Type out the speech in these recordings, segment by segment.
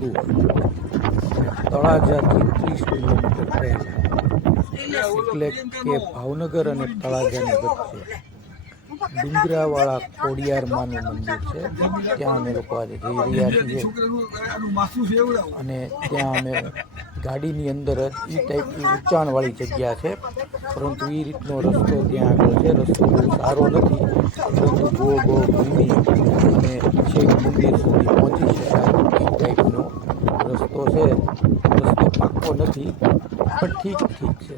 દૂર તળાજાથી 30 કિલોમીટર પહેલા, એટલે કે ભાવનગર અને તળાજાની વચ્ચે ડુંગરાવાળા ખોડિયારમાંનું મંદિર છે. ત્યાં અમે લોકો આજે જઈ રહ્યા છીએ અને ત્યાં અમે ગાડીની અંદર જ એ ટાઈપની ઊંચાણવાળી જગ્યા છે, પરંતુ એ રીતનો રસ્તો ત્યાં આગળ છે. રસ્તો બહુ સારો નથી, પરંતુ ગોળ ગોળ ઘૂમી અને છેક મંદિર સુધી પહોંચી શકાય એ ટાઈપનો રસ્તો છે. રસ્તો પાક્કો નથી, પણ ઠીક છે.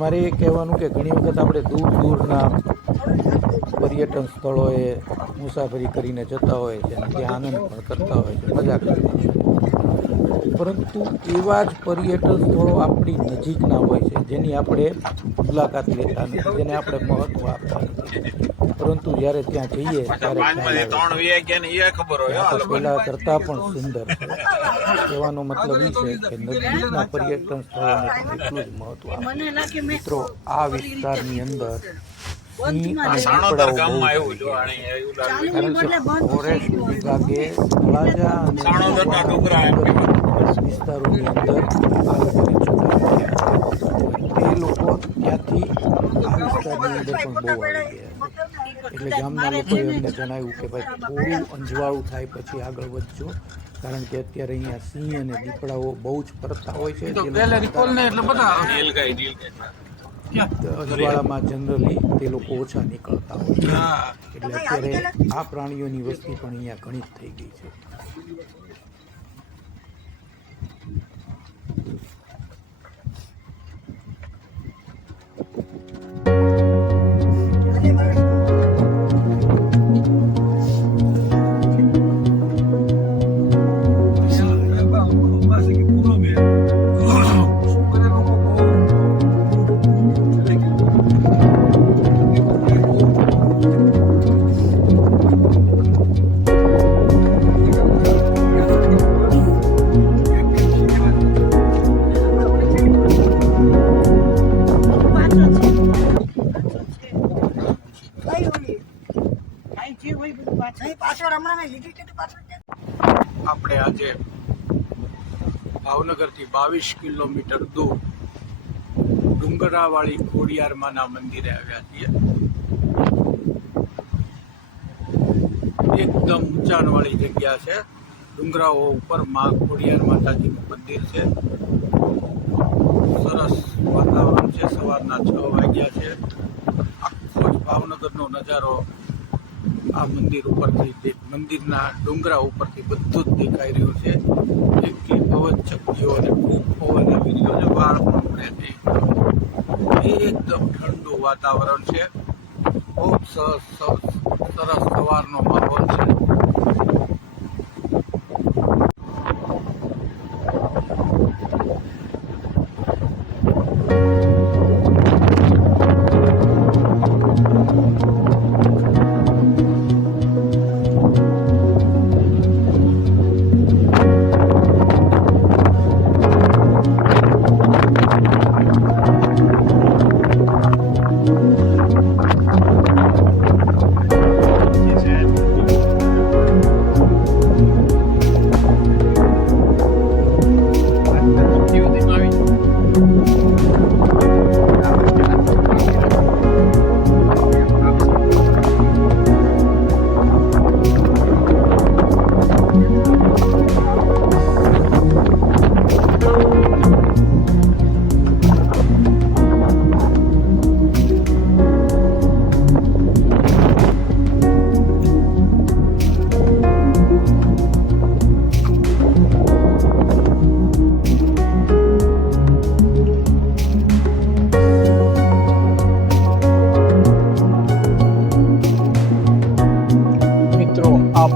મારે એ કહેવાનું કે ઘણી વખત આપણે દૂર દૂરના પર્યટન સ્થળોએ મુસાફરી કરીને જતા હોય છે અને ત્યાં આનંદ પણ કરતા હોય છે, મજા કરતા હોય છે, પરંતુ એવા જ પર્યટન સ્થળો આપણી નજીકના હોય છે જેની આપણે મુલાકાત લેતા નથી, જેને આપણે મહત્ત્વ આપતા નથી, પરંતુ જ્યારે ત્યાં જઈએ ત્યારે પહેલાં કરતાં પણ સુંદર છે. કહેવાનો મતલબ એ છે કે નજીકના પર્યટન સ્થળોને પણ એટલું જ મહત્ત્વ આપે. મિત્રો, આ વિસ્તારની અંદર ફોરેસ્ટ વિભાગે તળાજા વિસ્તારોની અંદર તે લોકો ત્યાંથી આ વિસ્તારની અંદર પણ બહુ આવી ગયા છે. એટલે ગામના લોકોએ અમને જણાવ્યું કે ભાઈ થોડું અંજવાળું થાય પછી આગળ વધજો, કારણ કે અત્યારે અહીંયા સિંહ અને દીપડાઓ બહુ જ ફરતા હોય છે. અજવાળામાં જનરલી તે લોકો ઓછા નીકળતા હોય છે, એટલે અત્યારે આ પ્રાણીઓની વસ્તી પણ અહીંયા ઘણી જ થઈ ગઈ છે. આપણે આજે ભાવનગરથી 22 કિલોમીટર દૂર ડુંગરાવાળી ખોડિયારમાંના મંદિરે આવ્યા છીએ. એકદમ ઊંચાણવાળી જગ્યા છે. ડુંગરાઓ ઉપર માં ખોડિયાર માતાજીનું મંદિર છે. સરસ વાતાવરણ છે. સવારના 6 વાગ્યા છે. આખો જ ભાવનગરનો નજારો આ મંદિર ઉપરથી, મંદિરના ડુંગરા ઉપરથી બધું જ દેખાઈ રહ્યું છે. એટલી પવન ચક્કીઓ અને ખૂબ પવન આવી રહ્યો છે. વાળ પણ ઉડે છે. એકદમ ઠંડુ વાતાવરણ છે. ખૂબ સરસ સવારનો માહોલ છે.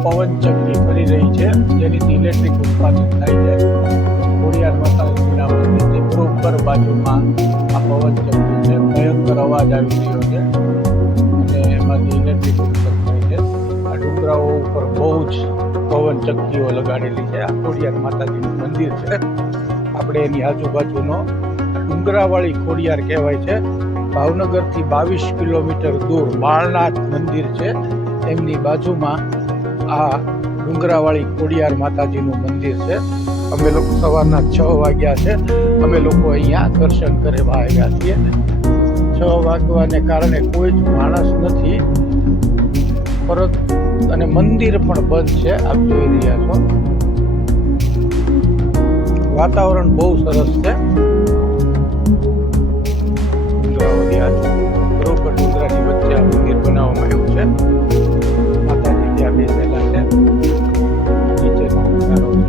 પવનચક્કી ફરી રહી છે, જેની ઇલેક્ટ્રિક ઉત્પાદન થાય છે. ખોડિયાર માતાજીના મંદિરની બરોબર બાજુમાં આ પવનચક્કી છે. ભયંકર અવાજ આવી રહ્યો છે અને એમાંથી ઇલેક્ટ્રિક ઉત્પન્ન થાય છે. આ ડુંગરાઓ ઉપર બહુ જ પવનચક્કીઓ લગાડેલી છે. આ ખોડિયાર માતાજીનું મંદિર છે. આપણે એની આજુબાજુનો ડુંગરાવાળી ખોડિયાર કહેવાય છે. ભાવનગરથી 22 કિલોમીટર દૂર બાળનાથ મંદિર છે. એમની બાજુમાં આ ડુંગરાવાળી ખોડિયાર માતાજીનું મંદિર છે. અમે લોકો સવારના 6 વાગ્યા છે, અમે લોકો અહીંયા દર્શન કરવા આવ્યા છીએ. 6 વાગવાને કારણે કોઈ જ માણસ નથી, પરંતુ અને મંદિર પણ બંધ છે. આપ જોઈ રહ્યા છો, વાતાવરણ બહુ સરસ છે. બરોબર ડુંગરાની વચ્ચે આ મંદિર બનાવવામાં આવ્યું છે. માતાજી ત્યાં બેસેલા છે. નીચેનો નજારો છે.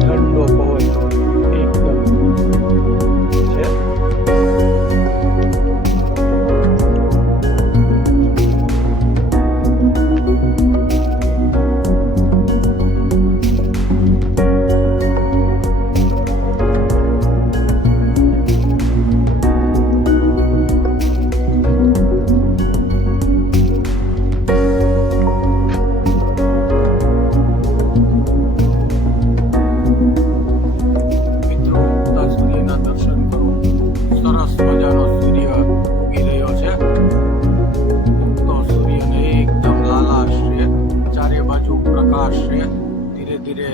ઠંડો પવન એકદમ છે. ધીરે ધીરે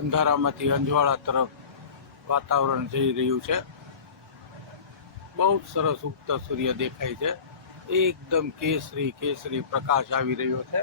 અંધારામાંથી અંજવાળા તરફ વાતાવરણ જઈ રહ્યું છે. બહુ જ સરસ ઉગતા સૂર્ય દેખાય છે. એકદમ કેસરી કેસરી પ્રકાશ આવી રહ્યો છે.